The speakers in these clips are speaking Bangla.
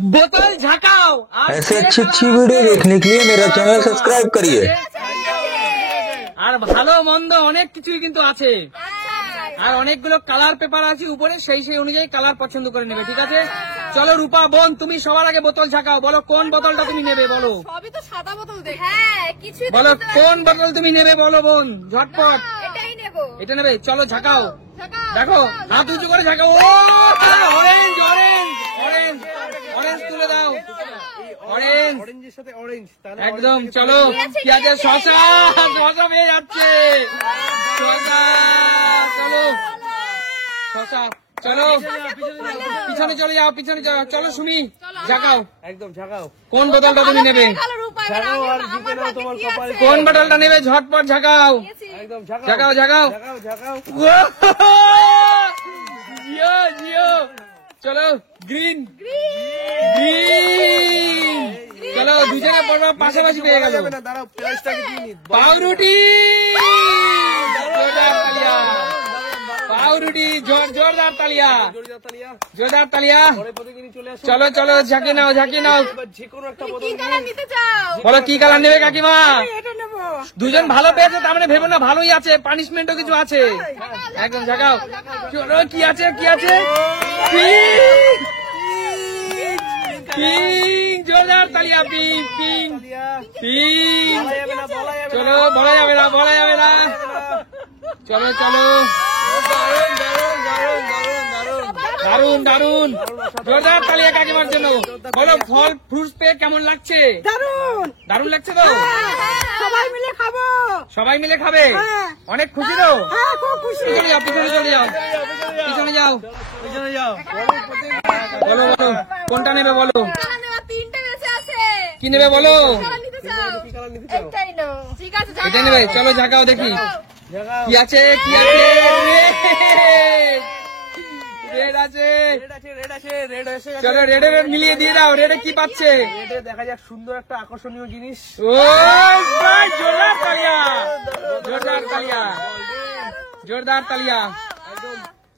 बोतल झकाओ। ऐसे अच्छी अच्छी वीडियो देखने के लिए मेरा चैनल सब्सक्राइब करिए। আর ভালো মন্দ অনেক কিছুই কিন্তু আছে, আর অনেকগুলো কালার পেপার আছে উপরে, সেই অনুযায়ী কালার পছন্দ করে নেবে, ঠিক আছে? চলো রূপা বোন, তুমি সবার আগে বোতল ঝাঁকাও, বলো কোন বোতলটা তুমি নেবে, বলো। সবই তো সাদা বোতল দেখি। হ্যাঁ, কিছু বলো কোন বোতল তুমি নেবে, বলো বোন, ঝটপট। এটাই নেব। এটা নেবে, চলো ঝাঁকাও। দেখো হাত উঁচু করে ঝাঁকাও। ও অরেঞ্জ অরেঞ্জ অরেঞ্জ অরেঞ্জ তুলে দাও, অরেঞ্জ অরেঞ্জের সাথে অরেঞ্জ, তাহলে একদম। চলো কি আছে, শশা, শশা পেয়ে যাচ্ছে, শশা। চলো শশা, চলো পিছনে চলে যাও, পিছনে চলে যাও। চলো সুমি ঝাঁকাও, একদম ঝাঁকাও। কোন বোতলটা তুমি নেবে, ঝাঁকাও আর জিতে নাও তোমার কপালে। কোন বোতলটা নেবে, ঝটপট ঝাঁকাও, একদম ঝাঁকাও ঝাঁকাও ঝাঁকাও। ঝাঁকাও ঝাঁকাও। জিও জিও, চলো গ্রিন গ্রিন। চলো দুজনে পড়বা, পাশাপাশি পেয়ে গেল। যাবে না, দাঁড়াও প্রাইসটাকে দিয়ে নি। পাউরুটি, জোরদার তালিয়া, পাউরুটি, জোরদার তালিয়া, জোরদার তালিয়া। জোরদার তালিয়া। পরে প্রতিদিনই চলে আসো। চলো চলো ঝাঁকি নাও, ঝাঁকি নাও। এবার যে কোনো একটা কি বোতল কালার নিতে চাও? বলো কি কালার নেবে কাকিমা। এটা নেব। দুজন ভালো পেয়েছে, তার মানে ভেবো না ভালোই আছে, পানিশমেন্টও কিছু আছে। একদম ঝাঁকাও। চলো কি আছে, কি আছে, পিঙ্ক পিঙ্ক, জোরদার তালিয়া, পিঙ্ক পিঙ্ক তালিয়া। পিঙ্ক। বলা যাবে না, বলা যাবে না। চলো বলা যাবে না, বলা যাবে না। চলো চলো, দারুন দারুন, জোরদার তালিয়া কাকিমার জন্য। বলো ফল ফ্রুটস পেয়ে কেমন লাগছে? দারুন। দারুন লাগছে তো? সবাই মিলে খাবো। সবাই মিলে খাবে? অনেক খুশি তো? হ্যাঁ, খুব খুশি। পিছনে যাও, পিছনে চলে যাও, পিছনে যাও। পিছনে যাও। বলো বলো কোনটা নেবে, বলো কালার নেওয়া তিনটে বেঁচে আছে। কি নেবে, বলো কালার নিতে চাও? কি কালার নিতে চাও? এটাই নাও। ঠিক আছে, এটা নেবে, চলো ঝাঁকাও দেখি ঝাঁকাও। কি আছে, কি আছে। রেড আছে, রেড আছে, রেড আছে, রেড এসে গেছে। চলো রেডে রেড মিলিয়ে দিয়ে দাও। রেডে কি পাচ্ছে? রেডে দেখা যাক সুন্দর একটা আকর্ষণীয় জিনিস। ও ভাই, জোরদার তালিয়া, জোরদার তালিয়া, জোরদার তালিয়া।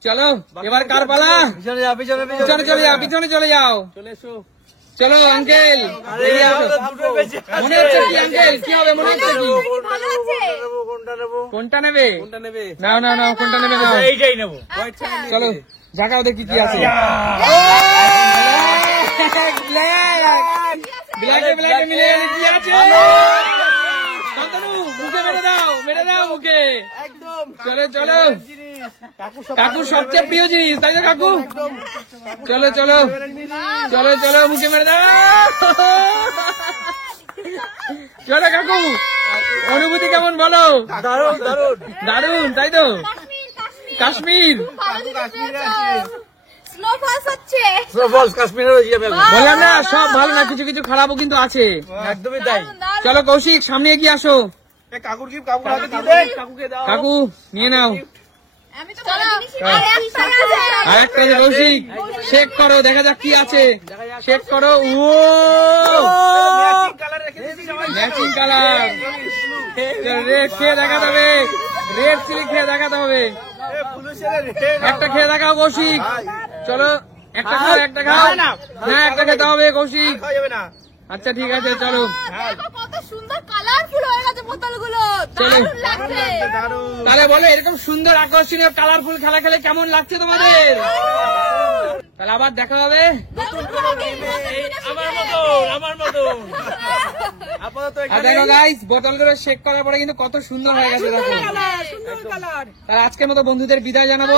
চলো এবার কার পালা? পিছনে যাও, পিছনে পিছনে চলে যাও, পিছনে চলে যাও। চলে এসো। চলো আঙ্কেল, এগিয়ে আসো। মনে হচ্ছে কি আঙ্কেল, কি হবে মনে হচ্ছে কি? ভালো আছে। কোনটা নেবো? কোনটা নেবে? কোনটা নেবে? নাও নাও নাও, কোনটা নেবে নাও। এইটাই নেবো। হোয়াইট ছাড়া চলো ঝাঁকাও দেখি কি আছে। ব্ল্যাকে ব্ল্যাকে মিলে কি আছে? শান্তনু মুখে মেরে দাও, মেরে দাও মুখে। একদম চলো চলো, জিনিস। কাকুর সবচেয়ে প্রিয় জিনিস, তাই তো কাকু? চলো চলো চলো চলো, মুখে মেরে দাও। চলো কাকু, অনুভূতি কেমন বলো? দারুণ দারুণ। দারুন, তাই তো? কাশ্মীর, কাশ্মীর। কাশ্মীর ভালো জিনিস পেয়েছো। স্নোফলস হচ্ছে। স্নোফলস কাশ্মীরে হয়ে যাবে। বললাম না সব ভালো না, কিছু কিছু খারাপও কিন্তু আছে। একদমই তাই। চলো কৌশিক, সামনে এগিয়ে আসো। কাকুর কি, কাকুর হাতে দিয়ে দেন। কাকুকে দাও। কাকু নিয়ে নাও। আমি তো ভালো জিনিসই আর একটা আছে। আর একটা আছে কৌশিক, শেক করো, দেখা যাক কি আছে। শেক করো। ও ম্যাচিং কালার রেখে দিয়েছি সবাই। ম্যাচিং কালার, রেড খেয়ে দেখাতে হবে, রেড চিলি খেয়ে দেখাতে হবে। একটা খেয়ে দেখাও কৌশিক। চলো একটা খাও, একটা খাও। হ্যাঁ একটা খেতে হবে কৌশিক। খাওয়া যাবে না। আচ্ছা ঠিক আছে, চলো। দেখো কত সুন্দর কালারফুল হয়ে গেছে বোতলগুলো। দারুণ লাগছে। দারুণ। তাহলে বলো এরকম সুন্দর আকর্ষণীয় কালারফুল খেলা খেলে কেমন লাগছে তোমাদের? তাহলে আবার দেখা হবে। আমার মতো। আপাতত আর এখানে দেখো গাইস, বোতলগুলো শেক করার পরে কিন্তু কত সুন্দর হয়ে গেছে দেখো। সুন্দর কালার। তাহলে আজকের মতো বন্ধুদের বিদায় জানাবো।